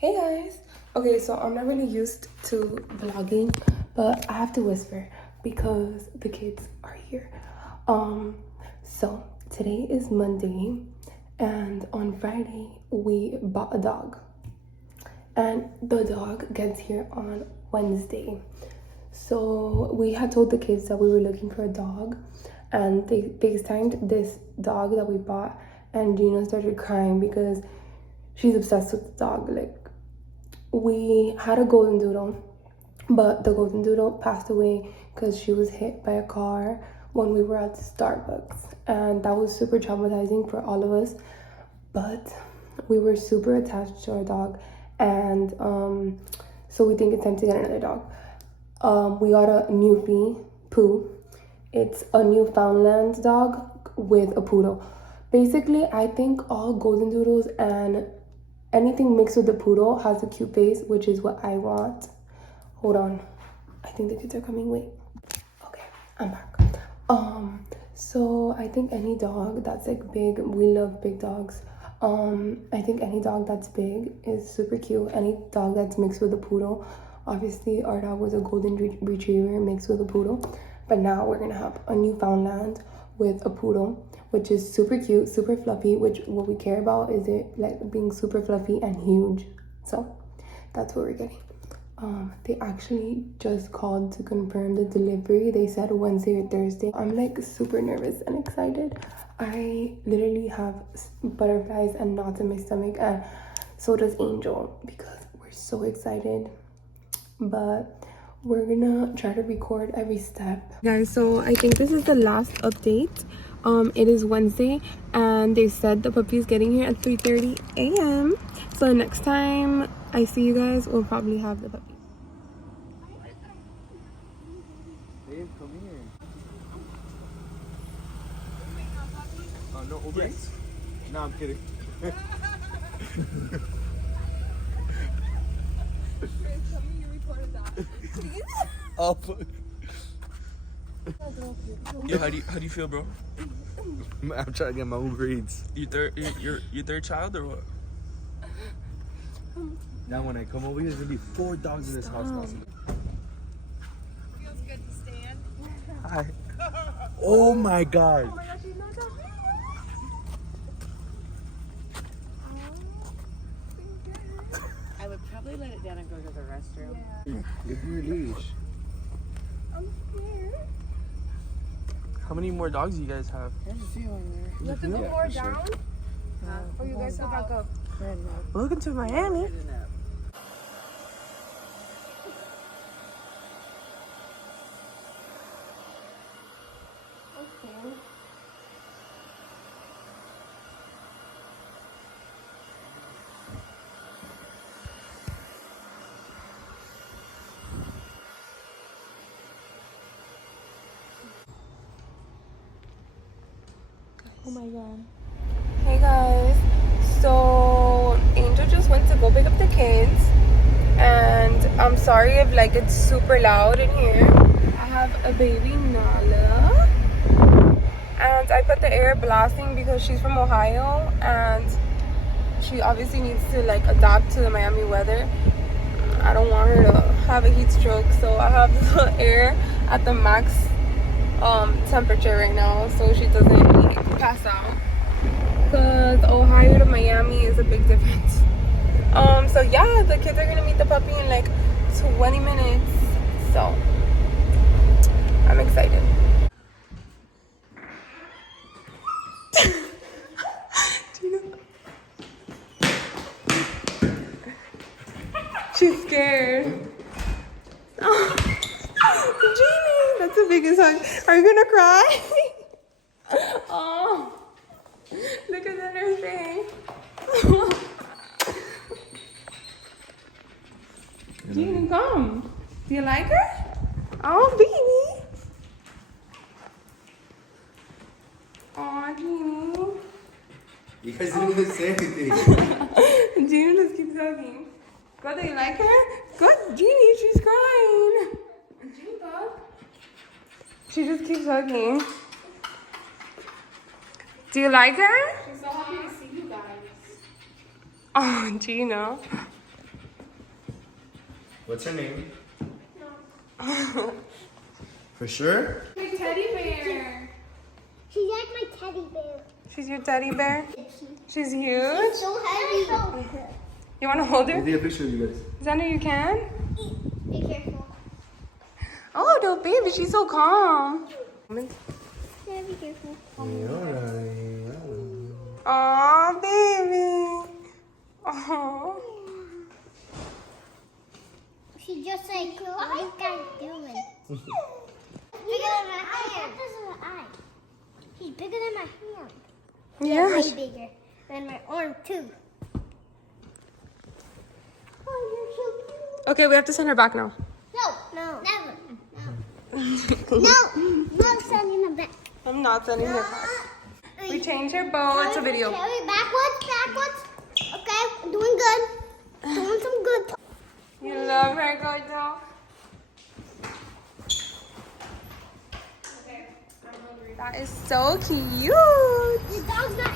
Hey guys! Okay, so I'm not really used to vlogging, but I have to whisper because the kids are here. So today is Monday, and on Friday we bought a dog, and the dog gets here on Wednesday. So we had told the kids that we were looking for a dog, and they FaceTimed this dog that we bought, and Gina started crying because she's obsessed with the dog. Like, we had a golden doodle, but the golden doodle passed away because she was hit by a car when we were at the Starbucks, and that was super traumatizing for all of us. But we were super attached to our dog, and so we think it's time to get another dog. We got a Newfie, Pooh. It's a Newfoundland dog with a poodle. Basically, I think all golden doodles and anything mixed with the poodle has a cute face, which is what I want. Hold on. I think the kids are coming. Wait. Okay, I'm back. So I think any dog that's like big, we love big dogs. I think any dog that's big is super cute. Any dog that's mixed with a poodle. Obviously, our dog was a golden retriever mixed with a poodle. But now we're gonna have a Newfoundland with a poodle, which is super cute, super fluffy, which what we care about is it like being super fluffy and huge. So that's what we're getting. They actually just called to confirm the delivery. They said Wednesday or Thursday. I'm like super nervous and excited. I literally have butterflies and knots in my stomach, and so does Angel, because we're so excited. But we're gonna try to record every step, guys. So I think this is the last update. It is Wednesday, and they said the puppy is getting here at 3:30 a.m. So next time I see you guys, we'll probably have the puppy. Babe, come here. Oh, no, Uber Eats? No, I'm kidding. Oh, fuck. Yeah, how do you feel, bro? I'm trying to get my Uber Eats. You third child or what? Now when I come over here, there's gonna be 4 dogs in this house now. Feels good to stand. Hi. Oh my god. Oh my gosh, she's not that bad. I would probably let it down and go to the restroom. Give me your leash. I'm scared. How many more dogs do you guys have? There's a few in there. You have to go more down? Or you guys go back up? Welcome to Miami. Oh my god. Hey guys, so Angel just went to go pick up the kids, and I'm sorry if like it's super loud in here. I have a baby Nala, and I put the air blasting because she's from Ohio and she obviously needs to like adapt to the Miami weather. I don't want her to have a heat stroke, so I have the air at the max temperature right now so she doesn't like pass out, because Ohio to Miami is a big difference. So yeah, the kids are gonna meet the puppy in like 20 minutes, so I'm excited. She's scared. Oh, Jeannie, that's the biggest hug. Are you gonna cry? Oh, look at that her thing. Jeannie, come. Do you like her? Oh, baby. Oh, Jeannie. You guys didn't even say anything. Jeannie just keeps hugging. Good, do you like her? Good, Jeannie, she's crying. Jeannie, bud. She just keeps hugging. Do you like her? She's so happy to see you guys. Oh, Gina. What's her name? For sure? Big teddy bear. She's like my teddy bear. She's your teddy bear? She's huge? She's so heavy. You want to hold her? Let me take a picture of you guys. Xander, you can? Be careful. Oh, the baby, she's so calm. Yeah, be careful. Aw, baby. Oh. She's just like, what are you guys doing? Bigger than my hand. This is my eye. He's bigger than my hand. Yeah. Way bigger than my arm too. Oh, you're so cute. Okay, we have to send her back now. No, never. No, sending them back. I'm not sending her back. We changed her bow. It's a video. Carry backwards. Okay, I'm doing good. Doing some good. You love her, Gojo. That is so cute. The dog's not